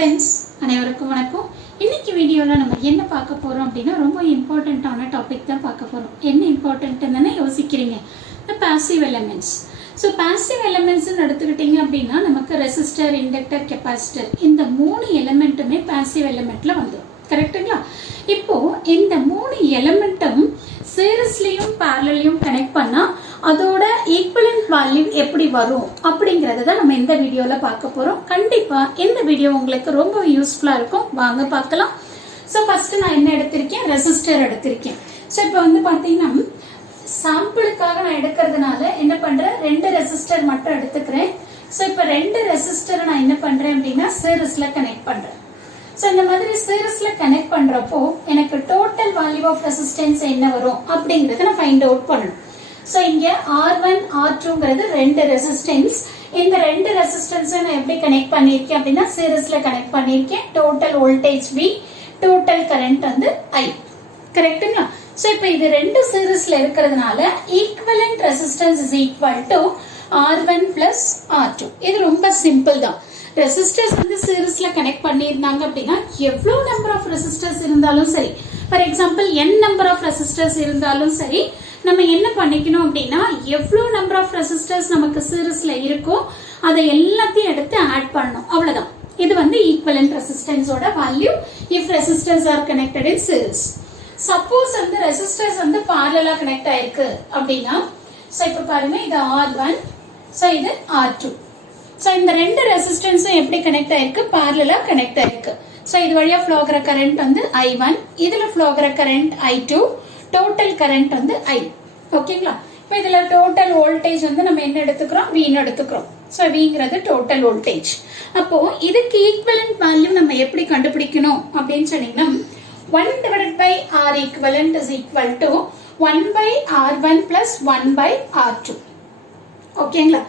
Students அனைவருக்கும் வணக்கம். இன்னைக்கு வீடியோவில் நம்ம என்ன பார்க்க போகிறோம் அப்படின்னா ரொம்ப இம்பார்ட்டண்ட்டான டாபிக் தான் பார்க்க போகிறோம். என்ன இம்பார்ட்டன்ட்னு யோசிக்கிறீங்க? இந்த பாசிவ் எலிமெண்ட்ஸ். ஸோ பாசிவ் எலிமெண்ட்ஸ்ன்னு எடுத்துக்கிட்டிங்க அப்படின்னா நமக்கு ரெசிஸ்டர், இண்டக்டர், கெப்பாசிட்டர் இந்த 3 எலிமெண்ட்டுமே பாசிவ் எலிமெண்ட்டில் வந்துடும். கரெக்டுங்களா? இப்போது இந்த 3 எலிமெண்ட்டும் சீரிஸ்லையும் பேரலையும் கனெக்ட் பண்ணால் அதோட ஈக்குவலன்ட் வேல்யூ எப்படி வரும் அப்படிங்கறத தான் நம்ம இந்த வீடியோல பார்க்க போறோம். கண்டிப்பா இந்த வீடியோ உங்களுக்கு ரொம்ப யூஸ்ஃபுல்லா இருக்கும். வாங்க பார்க்கலாம். ஸோ ஃபர்ஸ்ட் நான் என்ன எடுத்திருக்கேன்? ரெசிஸ்டர் எடுத்திருக்கேன். ஸோ இப்போ பாத்தீங்கன்னா சாம்பிளுக்காக நான் எடுக்கிறதுனால என்ன பண்றேன், 2 ரெசிஸ்டர் மட்டும் எடுத்துக்கிறேன். ஸோ இப்போ 2 ரெசிஸ்டரை நான் என்ன பண்றேன் அப்படின்னா சீரிஸ்ல கனெக்ட் பண்றேன். ஸோ இந்த மாதிரி சீரிஸ்ல கனெக்ட் பண்றப்போ எனக்கு டோட்டல் வேல்யூ ஆஃப் ரெசிஸ்டன்ஸ் என்ன வரும் அப்படிங்கறத நான் ஃபைண்ட் அவுட் பண்ணணும். ஸோ இங்க R1 R2ங்கிறது 2 ரெசிஸ்டன்ஸ். இந்த 2 ரெசிஸ்டன்ஸை நான் எப்படி கனெக்ட் பண்ணியிருக்கேன் அப்படின்னா சீரிஸ்ல கனெக்ட் பண்ணியிருக்கேன். Total voltage V, total current I. கரெக்டுங்களா? ஸோ இப்போ இது 2 சீரிஸ்ல இருக்கிறதுனால equivalent resistance is equal to R1 plus R2. இது ரொம்ப சிம்பிள் தான். ரெசிஸ்டர்ஸ் சீரிஸ்ல கனெக்ட் பண்ணியிருந்தாங்க அப்படின்னா எவ்வளவு நம்பர் ஆஃப் ரெசிஸ்டர்ஸ் இருந்தாலும் சரி, for example n number of resistors இருந்தாலும் சரி, நம்ம என்ன பண்ணிக்கணும் அப்படின்னா எவ்வளவு நம்பர் ஆஃப் ரெசிஸ்டர்ஸ் நமக்கு சீரிஸ்ல இருக்கோ அதை எல்லாத்தையும் எடுத்து ஆட் பண்ணணும். அவ்வளவுதான். இது ஈக்குவலன்ட் ரெசிஸ்டன்ஸோட value if resistors are connected in series. Suppose resistors parallel connect ஆயிருக்கு அப்படின்னா, சோ இப்ப பாருங்க இது R1, சோ இது R2. சோ இந்த 2 ரெசிஸ்டன்ஸும் எப்படி கனெக்ட் ஆயிருக்கு? parallel கனெக்ட் ஆயிருக்கு. சோ இது வழியா ஃப்ளோ ஆகுற கரண்ட் I1, இதுல ஃப்ளோ ஆகுற current I2, total current I. ஓகேங்களா? இப்போ இதுல டோட்டல் வோல்டேஜ் நம்ம என்ன எடுத்துக்கிறோம்? V ன்னு எடுத்துக்கிறோம். சோ Vங்கிறது டோட்டல் வோல்டேஜ். அப்போ இதுக்கு ஈக்குவலன்ட் வேல்யூ நம்ம எப்படி கண்டுபிடிக்கணும் அப்படின்னு சொன்னீங்கன்னா 1 divided by R equivalent is equal to 1 by R1 plus 1 by R2. ஓகேங்களா?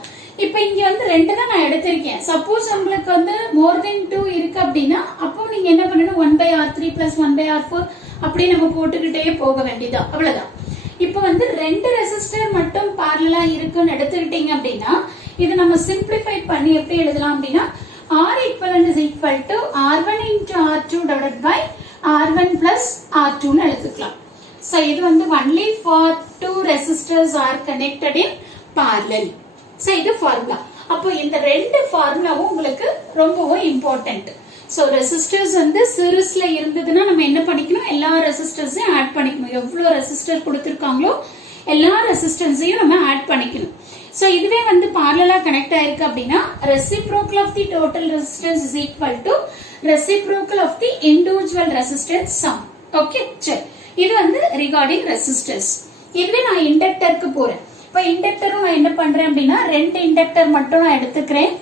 இப்போ இங்க 2 தான் நான் எடுத்திருக்கேன். சப்போஸ் உங்களுக்கு more than 2 இருக்கு அப்படின்னா அப்போ நீங்க என்ன பண்ணணும்? 1 by R3 plus 1 by R4 அப்படி நம்ம போட்டுக்கிட்டே போக வேண்டியதா. அவ்வளவுதான். இப்போ 2 ரெசிஸ்டர் மட்டும் parallel இருக்குன்னு எடுத்துக்கிட்டீங்க அப்படின்னா இது நம்ம சிம்பிளிஃபை பண்ணி எப்படி எழுதலாம் அப்படின்னா R equivalent is equal to R1 into R2 divided by R1 plus R2 ன்னு எழுதிக்கலாம். So இது only for 2 resistors are connected in parallel. So இது ஃபார்முலா. அப்போ இந்த 2 ஃபார்முலாவும் உங்களுக்கு ரொம்பவும் இம்பார்ட்டன்ட். சோ ரெசிஸ்டர்ஸ் சீரிஸ்ல இருந்ததுன்னா நம்ம என்ன பண்ணிக்கணும்? எல்லா ரெசிஸ்டர்ஸையும் ஆட் பண்ணிக்கணும். எவ்வளவு ரெசிஸ்டர் கொடுத்திருக்காங்களோ எல்லா ரெசிஸ்டன்ஸையும் நம்ம ஆட் பண்ணிக்கணும். சோ இதுவே parallel கனெக்ட் ஆயிருக்கு அப்படின்னா reciprocal of the total resistance is equal to reciprocal of the individual resistance sum. Okay, சரி. இது regarding resistors. இதுவே நான் இண்டக்டருக்கு போறேன். இப்போ இண்டக்டரும் நான் என்ன பண்றேன் அப்படின்னா 2 இண்டக்டர் மட்டும் நான் எடுத்துக்கிறேன்.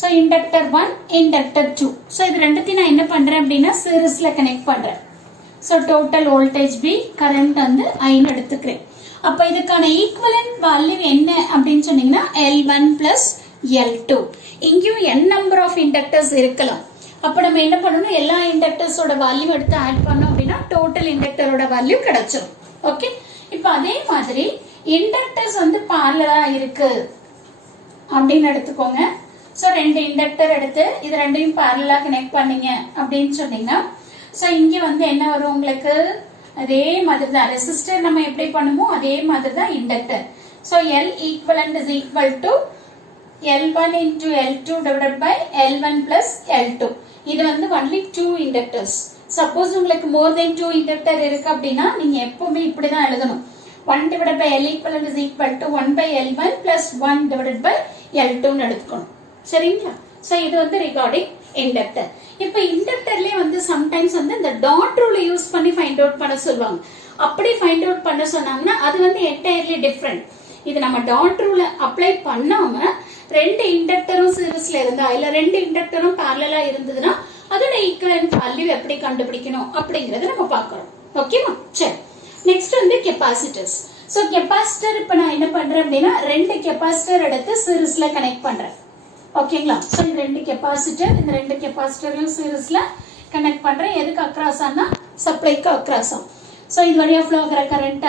So inductor 1, inductor 2. சோ இது ரெண்டுத்தையும் நான் என்ன பண்றேன் அப்படின்னா சீரிஸ்ல கனெக்ட் பண்றேன். So total voltage V, current I ன்னு எடுத்துக்கிறேன். அப்ப இதுக்கான ஈக்குவலன்ட் வேல்யூ என்ன அப்படின்னு சொன்னீங்கன்னா L1 plus L2. இங்கேயும் n நம்பர் ஆஃப் இண்டக்டர்ஸ் இருக்கலாம். அப்ப நம்ம என்ன பண்ணணும்? எல்லா இண்டக்டர்ஸோட வேல்யூ எடுத்து ஆட் பண்ணோம் அப்படின்னா டோட்டல் இண்டக்டரோட வேல்யூ கிடைச்சிடும். ஓகே, இப்ப அதே மாதிரி இண்டக்டர்ஸ் parallel இருக்கு அப்படின்னு எடுத்துக்கோங்க. சோ 2 இண்டக்டர் எடுத்து இது ரெண்டையும் parallel கனெக்ட் பண்ணீங்க அப்படின்னு சொன்னீங்கன்னா சோ இங்க என்ன வரும் உங்களுக்கு? அதே மாதிரி தான் ரெசிஸ்டர் நம்ம எப்படி பண்ணுமோ அதே மாதிரி தான் inductor. So L equivalent is equal to L1 into L2 divided by L1 plus L2. இது only 2 இண்டக்டர்ஸ். சப்போஸ் உங்களுக்கு more than 2 இண்டக்டர் இருக்கு அப்படின்னா நீங்க எப்பவுமே இப்படிதான் எழுதணும். 1 divided by L equivalent is equal to 1 by L1 plus 1 divided by L2 ன்னு எடுத்துக்கணும். சரிங்களா? சோ இது ரிகார்டிங் இண்டக்டர். இப்போ இண்டக்டர்லயே சம்டைம்ஸ் இந்த டாட் ரூல் யூஸ் பண்ணி ஃபைண்ட் அவுட் பண்ண சொல்லுவாங்க. அப்படி ஃபைண்ட் அவுட் பண்ண சொன்னாங்கன்னா அது என்டையர்லி டிஃபரெண்ட். இது நம்ம டாட் ரூல அப்ளை பண்ணாம 2 இண்டக்டரும் சீரிஸ்ல இருந்தா இல்ல 2 இண்டக்டரும் parallel இருந்ததுன்னா அதோட ஈக்குவலன்ட் வேல்யூ எப்படி கண்டுபிடிக்கணும் அப்படிங்கறத நம்ம பார்க்கறோம். ஓகேவா? சரி. Next capacitors. சோ கெபாசிட்டர் இப்ப நான் என்ன பண்றேன் அப்படின்னா 2 கெபாசிட்டர் எடுத்து சீரிஸ்ல கனெக்ட் பண்றேன். ஓகேங்களா? சோ இந்த 2 கெபாசிட்டர், இந்த 2 கெபாசிட்டரையும் சீரிஸ்ல கனெக்ட் பண்றேன். எதுக்கு அக்ராஸ் ஆனா சப்ளைக்கு அக்ராஸ் ஆகும். சோ இது வழியா ஃப்ளோ ஆகுற கரண்ட்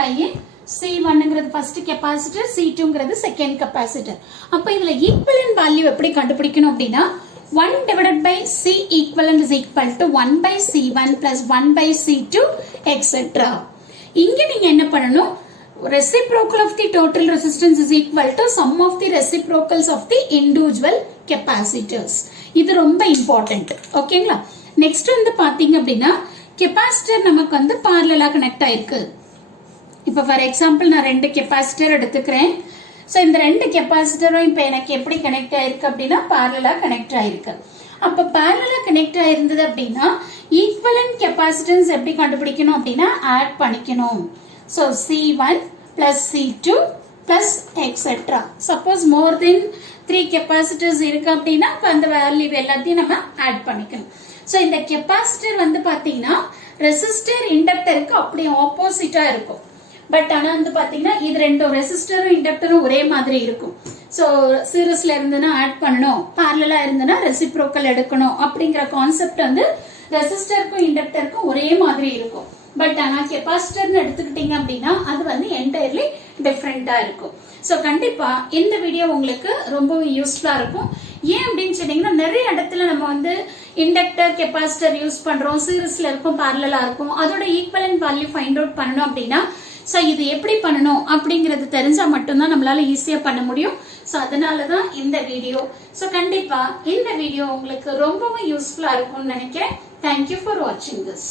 C1ங்கிறது ஃபர்ஸ்ட் கெபாசிட்டர், C2ங்கிறது செகண்ட் கெபாசிட்டர். அப்ப இதுல ஈக்குவலன்ட் வேல்யூ எப்படி கண்டுபிடிக்கணும் அப்படின்னா 1 divided by C equivalent is equal to 1 by C1 plus 1 by C2 etc. இங்க நீங்க என்ன பண்ணணும், reciprocal of the total resistance is equal to sum of the reciprocals of the individual capacitors. இது ரொம்ப important. ஓகேங்களா? நெக்ஸ்ட் வந்து பாத்தீங்க அப்படின்னா கெபாசிட்டர் நமக்கு வந்து parallel கனெக்ட் ஆயிருக்கு. இப்போ ஃபார் எக்ஸாம்பிள் நான் 2 கெபாசிட்டர் எடுத்துக்கிறேன். ஸோ இந்த 2 கெபாசிட்டரும் இப்போ எனக்கு எப்படி கனெக்ட் ஆயிருக்கு அப்படின்னா parallel கனெக்ட் ஆயிருக்கு. அப்போ parallel கனெக்ட் ஆயிருந்தது அப்படின்னா ஈக்குவலன்ட் கெபாசிட்டன்ஸ் எப்படி கண்டுபிடிக்கணும் அப்படின்னா ஆட் பண்ணிக்கணும். So C1 plus C2 plus etc. Suppose more than 3 capacitors இருக்கு அப்படின்னா அந்த வேல்யூ எல்லாத்தையும் நம்ம ஆட் பண்ணிக்கணும். ஸோ இந்த கெபாசிட்டர் வந்து பாத்தீங்கன்னா ரெசிஸ்டர் இண்டக்டருக்கு அப்படியே ஆப்போசிட்டா இருக்கும். பட் ஆனா வந்து பாத்தீங்கன்னா இது ரெண்டும் ரெசிஸ்டரும் இண்டக்டரும் ஒரே மாதிரி இருக்கும். ஸோ சீரிஸ்ல இருந்துன்னா ஆட் பண்ணணும், parallel இருந்துன்னா ரெசிப்ரோக்கல் எடுக்கணும் அப்படிங்கிற கான்செப்ட் வந்து ரெசிஸ்டருக்கும் இண்டக்டருக்கும் ஒரே மாதிரி இருக்கும். பட் ஆனா கெபாசிட்டர்னு எடுத்துக்கிட்டீங்க அப்படின்னா அது வந்து என்டையர்லி டிஃப்ரெண்டா இருக்கும். ஸோ கண்டிப்பா இந்த வீடியோ உங்களுக்கு ரொம்ப யூஸ்ஃபுல்லா இருக்கும். ஏன் அப்படின்னு சொன்னீங்கன்னா நிறைய இடத்துல நம்ம வந்து இண்டக்டர் கெபாசிட்டர் யூஸ் பண்றோம், சீரிஸ்ல இருக்கும், parallel இருக்கும், அதோட ஈக்குவலன்ட் வேல்யூ ஃபைண்ட் அவுட் பண்ணணும் அப்படின்னா ஸோ இது எப்படி பண்ணணும் அப்படிங்கிறது தெரிஞ்சா மட்டும்தான் நம்மளால ஈஸியா பண்ண முடியும். ஸோ அதனாலதான் இந்த வீடியோ. ஸோ கண்டிப்பா இந்த வீடியோ உங்களுக்கு ரொம்பவும் யூஸ்ஃபுல்லா இருக்கும்னு நினைக்கிறேன். தேங்க்யூ ஃபார் வாட்சிங் திஸ்.